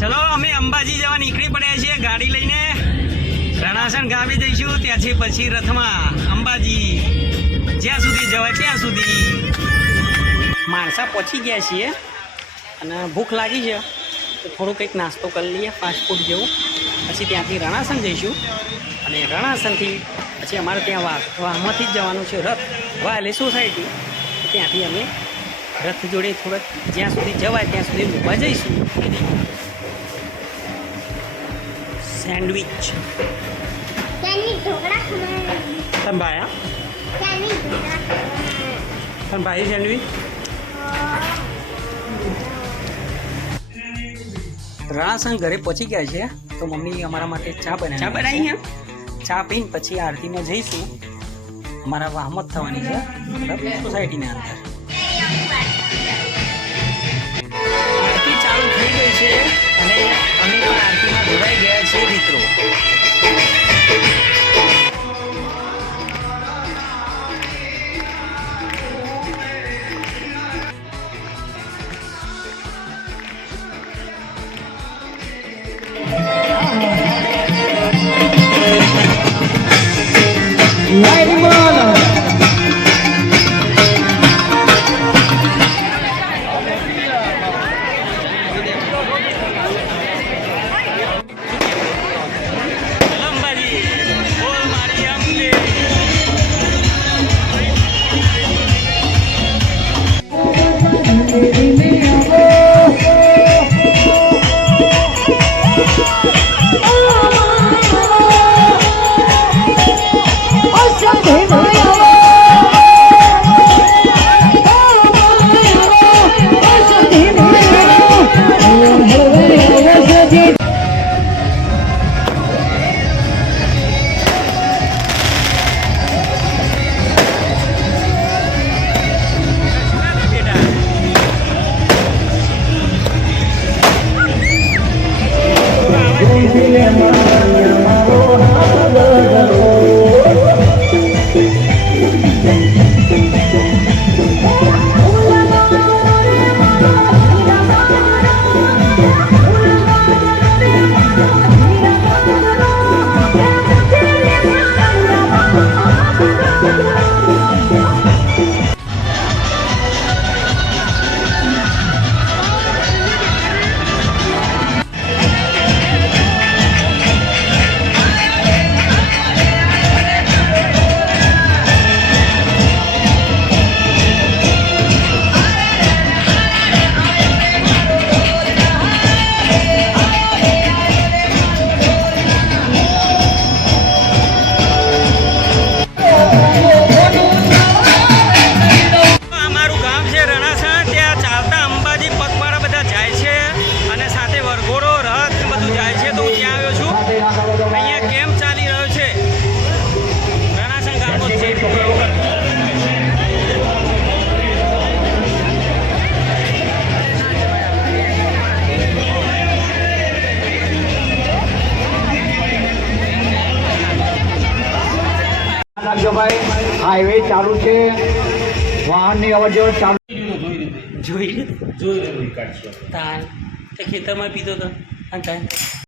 ચલો અમે અંબાજી જવા નીકળી પડ્યા છીએ ગાડી લઈને. રણાસણ ગામે જઈશું, ત્યાંથી પછી રથમાં અંબાજી, જ્યાં સુધી જવાય ત્યાં સુધી. માણસા પહોંચી ગયા છીએ અને ભૂખ લાગી છે તો થોડું કંઈક નાસ્તો કરી લઈએ ફાસ્ટ ફૂડ જેવું. પછી ત્યાંથી રણાસણ જઈશું અને રણાસણથી પછી અમારે ત્યાં વાહમાંથી જ જવાનું છે રથ વાલે સોસાયટી. ત્યાંથી અમે રથ જોડે થોડાક જ્યાં સુધી જવાય ત્યાં સુધી મૂકવા જઈશું. સેન્ડવિચ ભાઈ સેન્ડવિચ રણાસણ ઘરે પહોંચી ગયા છે તો મમ્મી અમારા માટે ચા બનાવી છે. ચા પીને પછી આરતીમાં જઈશું. અમારા વાહમત થવાની છે સોસાયટીની અંદર. આરતી ચાલુ થઈ ગઈ છે અને અમે પણ આરતીમાં જોડાઈ ગયા છીએ મિત્રો. હાઈવે ચાલુ છે, વાહનની અવર જવર ચાલુ. જોઈ તાન તે ખેતરમાં પીતો હતો.